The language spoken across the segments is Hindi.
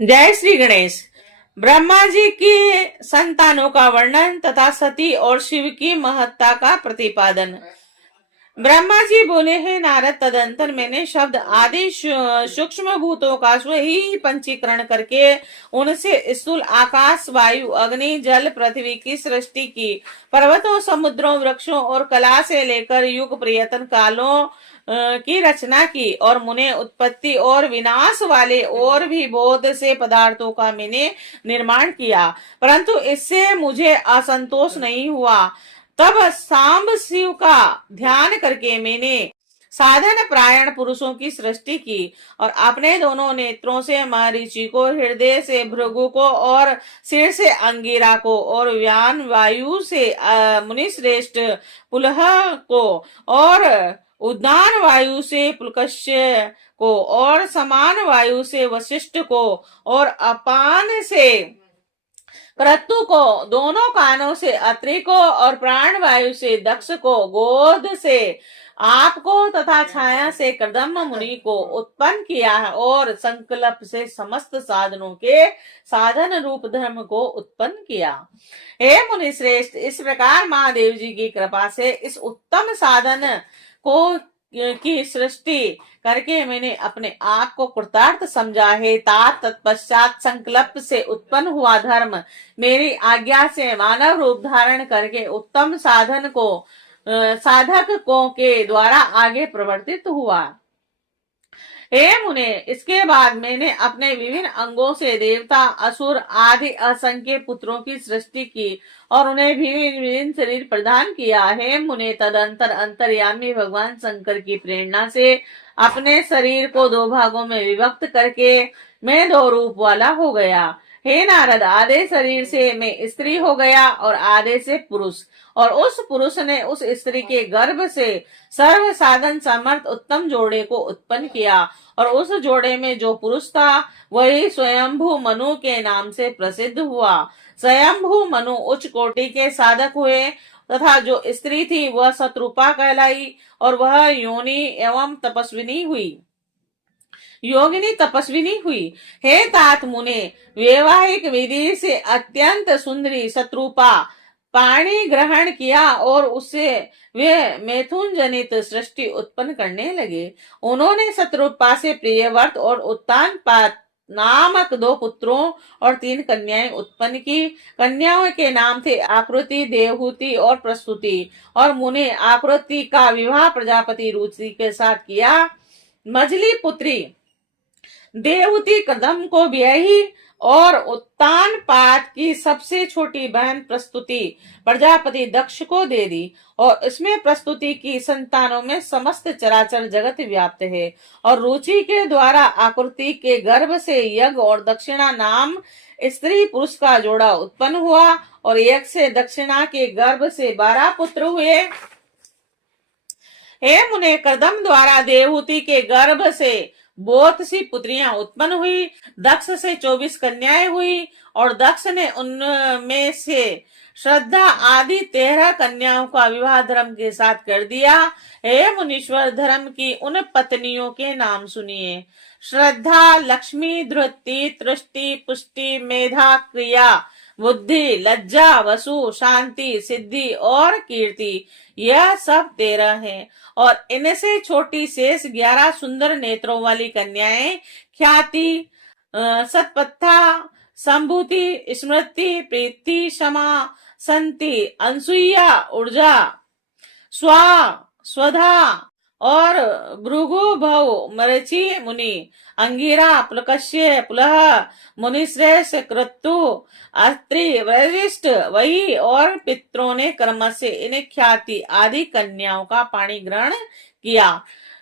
जय श्री गणेश। ब्रह्मा जी की संतानों का वर्णन तथा सती और शिव की महत्ता का प्रतिपादन। ब्रह्मा जी बोले, हैं नारद, तदंतर मैंने शब्द आदि सूक्ष्म भूतों का स्वही पंचीकरण करके उनसे स्थूल आकाश, वायु, अग्नि, जल, पृथ्वी की सृष्टि की। पर्वतों, समुद्रों, वृक्षों और कला से लेकर युग प्रयत्न कालों की रचना की और मुने उत्पत्ति और विनाश वाले और भी बहुत से पदार्थों का मैंने निर्माण किया, परंतु इससे मुझे असंतोष नहीं हुआ। तब सांब शिव का ध्यान करके मैंने साधन प्रायण पुरुषों की सृष्टि की और अपने दोनों नेत्रों से मरीचि को, हृदय से भृगु को और सिर से अंगिरा को और व्यान वायु से मुनिश्रेष्ठ पुलह को और उद्दान वायु से पुलकश्य को और समान वायु से वशिष्ठ को और अपान से क्रतु को, दोनों कानों से अत्रि को और प्राण वायु से दक्ष को, गोद से आपको तथा छाया से कर्दम मुनि को उत्पन्न किया है और संकल्प से समस्त साधनों के साधन रूप धर्म को उत्पन्न किया। हे मुनि श्रेष्ठ, इस प्रकार महादेव जी की कृपा से इस उत्तम साधन को की सृष्टि करके मैंने अपने आप को कृतार्थ समझा है। तत्पश्चात संकल्प से उत्पन्न हुआ धर्म मेरी आज्ञा से मानव रूप धारण करके उत्तम साधन को साधक को के द्वारा आगे प्रवर्तित हुआ। हे मुने, इसके बाद मैंने अपने विभिन्न अंगों से देवता, असुर आदि असंख्य पुत्रों की सृष्टि की और उन्हें विभिन्न विभिन्न शरीर प्रदान किया। हे मुने, तदंतर अंतर्यामी भगवान शंकर की प्रेरणा से अपने शरीर को दो भागों में विभक्त करके मैं दो रूप वाला हो गया। हे नारद, आधे शरीर से मैं स्त्री हो गया और आधे से पुरुष, और उस पुरुष ने उस स्त्री के गर्भ से सर्व साधन समर्थ उत्तम जोड़े को उत्पन्न किया और उस जोड़े में जो पुरुष था वही स्वयंभू मनु के नाम से प्रसिद्ध हुआ। स्वयंभू मनु उच्च कोटि के साधक हुए तथा जो स्त्री थी वह शत्रुपा कहलाई और वह योगिनी तपस्विनी हुई। हे तात मुने, वैवाहिक विधि से अत्यंत सुंदरी शत्रुपा पाणी ग्रहण किया और उससे वे मैथुन जनित सृष्टि उत्पन्न करने लगे। उन्होंने शत्रुपा से प्रियव्रत और उत्तान नामक दो पुत्रों और तीन कन्याएं उत्पन्न की। कन्याओं के नाम थे आकृति, देवहूति और प्रस्तुति, और मुने आकृति का विवाह प्रजापति रुचि के साथ किया। मझली पुत्री देवहूति कदम को ब्याही और उत्तान पात की सबसे छोटी बहन प्रस्तुति प्रजापति दक्ष को दे दी और इसमें प्रस्तुति की संतानों में समस्त चराचर जगत व्याप्त है। और रुचि के द्वारा आकृति के गर्भ से यज्ञ और दक्षिणा नाम स्त्री पुरुष का जोड़ा उत्पन्न हुआ और यज्ञ से दक्षिणा के गर्भ से 12 पुत्र हुए। हे मुने, कर्दम द्वारा देवहूति के गर्भ से बहुत सी पुत्रियां उत्पन्न हुई। दक्ष से 24 कन्याएं हुई और दक्ष ने उनमें से श्रद्धा आदि 13 कन्याओं का विवाह धर्म के साथ कर दिया। हे मुनीश्वर, धर्म की उन पत्नियों के नाम सुनिए। श्रद्धा, लक्ष्मी, धृति, तृष्टि, पुष्टि, मेधा, क्रिया, बुद्धि, लज्जा, वसु, शांति, सिद्धि और कीर्ति, यह सब 13 हैं। और इनसे छोटी शेष 11 सुंदर नेत्रों वाली कन्याएं ख्याति, सतपथा, संभूति, स्मृति, प्रीति, क्षमा, संति, अनसुईया, ऊर्जा, स्वधा और भृगु भव, मरीचि मुनि, अंगिरा, पुलकश्य, पुलह, मुनिश्रेष्ठ, क्रतु, अत्रि, वरिष्ठ वही और पितरों ने कर्म से इन ख्याति आदि कन्याओं का पाणी ग्रहण किया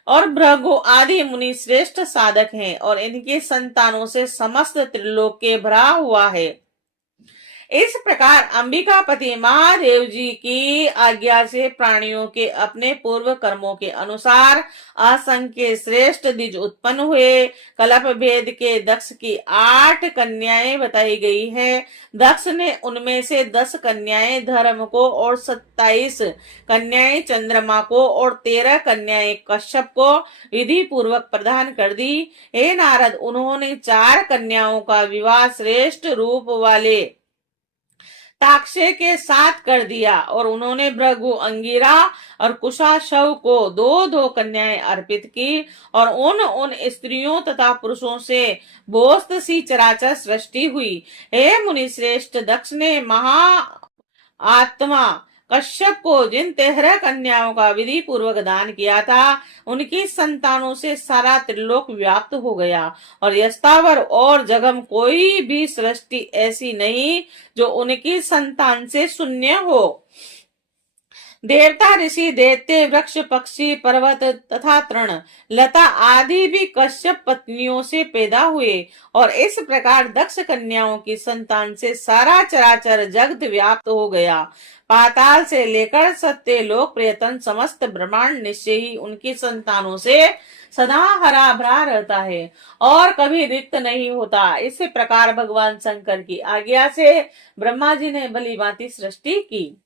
और भृगु आदि मुनि श्रेष्ठ साधक हैं और इनके संतानों से समस्त त्रिलोक के भरा हुआ है। इस प्रकार अंबिकापति महादेव जी की आज्ञा से प्राणियों के अपने पूर्व कर्मों के अनुसार असंख्य श्रेष्ठ द्विज उत्पन्न हुए। कल्प भेद के दक्ष की 8 कन्याएं बताई गई है। दक्ष ने उनमें से 10 कन्याएं धर्म को और 27 कन्याएं चंद्रमा को और 13 कन्याएं कश्यप को विधि पूर्वक प्रदान कर दी। हे नारद, उन्होंने 4 कन्याओं का विवाह श्रेष्ठ रूप वाले ताक्षय के साथ कर दिया और उन्होंने भृगु, अंगिरा और कुशाशव को 2-2 कन्याएं अर्पित की और उन स्त्रियों तथा पुरुषों से बोस्त सी चराचर सृष्टि हुई। हे मुनि श्रेष्ठ, दक्ष ने महा आत्मा कश्यप को जिन 13 कन्याओं का विधि पूर्वक दान किया था, उनकी संतानों से सारा त्रिलोक व्याप्त हो गया और यस्तावर और जगम कोई भी सृष्टि ऐसी नहीं जो उनकी संतान से शून्य हो। देवता, ऋषि, दैत्य, वृक्ष, पक्षी, पर्वत तथा तृण, लता आदि भी कश्यप पत्नियों से पैदा हुए और इस प्रकार दक्ष कन्याओं की संतान से सारा चराचर जगत व्याप्त हो गया। पाताल से लेकर सत्य लोक पर्यटन समस्त ब्रह्मांड निश्चय ही उनकी संतानों से सदा हरा भरा रहता है और कभी रिक्त नहीं होता। इस प्रकार भगवान शंकर की आज्ञा से ब्रह्मा जी ने भली भांति सृष्टि की।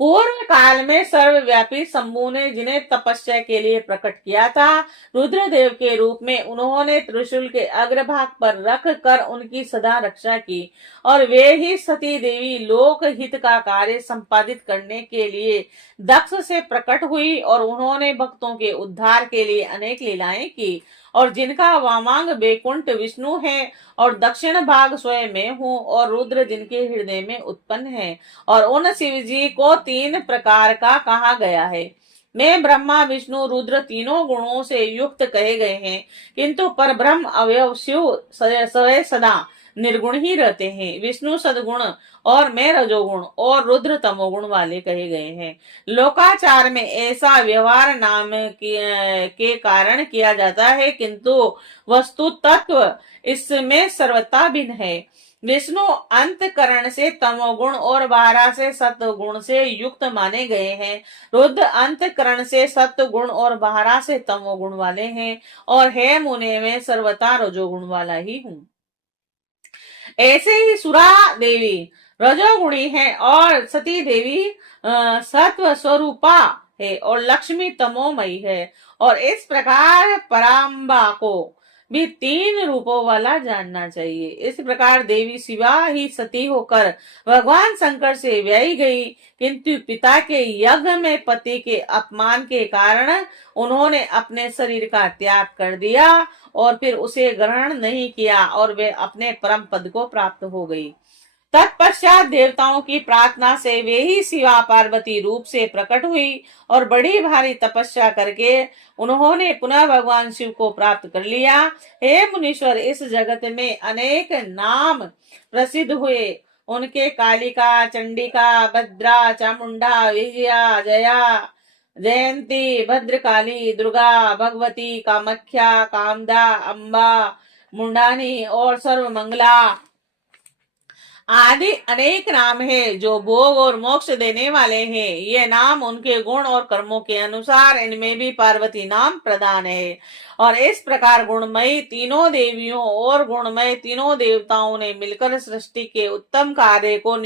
पूर्व काल में सर्वव्यापी शंभु ने जिन्हें तपस्या के लिए प्रकट किया था, रुद्रदेव के रूप में उन्होंने त्रिशूल के अग्रभाग पर रख कर उनकी सदा रक्षा की और वे ही सती देवी लोक हित का कार्य संपादित करने के लिए दक्ष से प्रकट हुई और उन्होंने भक्तों के उद्धार के लिए अनेक लीलाएं की और जिनका वामांग बैकुंठ विष्णु है और दक्षिण भाग स्वयं में हूँ और रुद्र जिनके हृदय में उत्पन्न है और उन शिव जी को 3 प्रकार का कहा गया है। मैं ब्रह्मा, विष्णु, रुद्र तीनों गुणों से युक्त कहे गए हैं, किंतु पर ब्रह्म अवयव शिव सदा निर्गुण ही रहते हैं। विष्णु सदगुण और मैं रजोगुण और रुद्र तमोगुण वाले कहे गए हैं। लोकाचार में ऐसा व्यवहार नाम के कारण किया जाता है, किंतु वस्तु तत्व इसमें सर्वथा भिन्न है। विष्णु अंतकरण से तमोगुण और बाहरा से सत्वगुण से युक्त माने गए हैं। रुद्र अंतकरण से सत्वगुण और बाहरा से तमोगुण वाले हैं और है मुने में सर्वथा रजोगुण वाला ही हूँ। ऐसे ही सुरा देवी रजोगुणी है और सती देवी सत्व स्वरूपा है और लक्ष्मी तमोमयी है और इस प्रकार पराम्बा को भी 3 रूपों वाला जानना चाहिए। इस प्रकार देवी शिवा ही सती होकर भगवान शंकर से व्याई गई, किंतु पिता के यज्ञ में पति के अपमान के कारण उन्होंने अपने शरीर का त्याग कर दिया और फिर उसे ग्रहण नहीं किया और वे अपने परम पद को प्राप्त हो गई। तत्पश्चात देवताओं की प्रार्थना से वे ही शिवा पार्वती रूप से प्रकट हुई और बड़ी भारी तपस्या करके उन्होंने पुनः भगवान शिव को प्राप्त कर लिया। हे मुनीश्वर, इस जगत में अनेक नाम प्रसिद्ध हुए। उनके कालिका, चंडिका, भद्रा, चामुंडा, विजया, जया, जयंती, भद्रकाली, दुर्गा, भगवती, कामाख्या, कामदा, अम्बा, मुंडानी और सर्वमंगला आदि अनेक नाम है जो भोग और मोक्ष देने वाले हैं। ये नाम उनके गुण और कर्मों के अनुसार इनमें भी पार्वती नाम प्रदान है और इस प्रकार गुणमयी तीनों देवियों और गुणमय तीनों देवताओं ने मिलकर सृष्टि के उत्तम कार्य को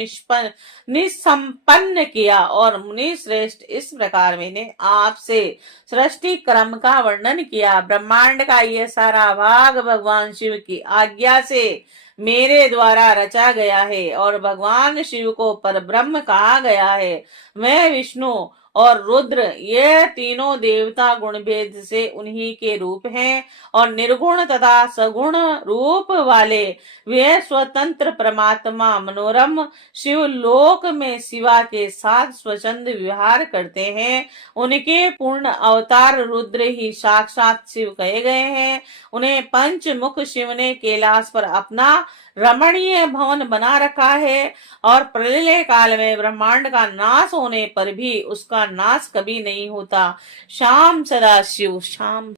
निष्संपन्न किया। और मुनि श्रेष्ठ, इस प्रकार मैंने आपसे सृष्टि क्रम का वर्णन किया। ब्रह्मांड का यह सारा भाग भगवान शिव की आज्ञा से मेरे द्वारा रचा गया है और भगवान शिव को परब्रह्म कहा गया है। मैं विष्णु और रुद्र ये तीनों देवता गुण भेद से उन्हीं के रूप हैं और निर्गुण तथा सगुण रूप वाले वे स्वतंत्र परमात्मा मनोरम शिव लोक में शिवा के साथ स्वच्छंद विहार करते हैं। उनके पूर्ण अवतार रुद्र ही साक्षात शिव कहे गए हैं। उन्हें पंचमुख शिव ने कैलाश पर अपना रमणीय भवन बना रखा है और प्रलय काल में ब्रह्मांड का नाश होने पर भी उसका नाश कभी नहीं होता। श्याम सदा शिव, श्याम।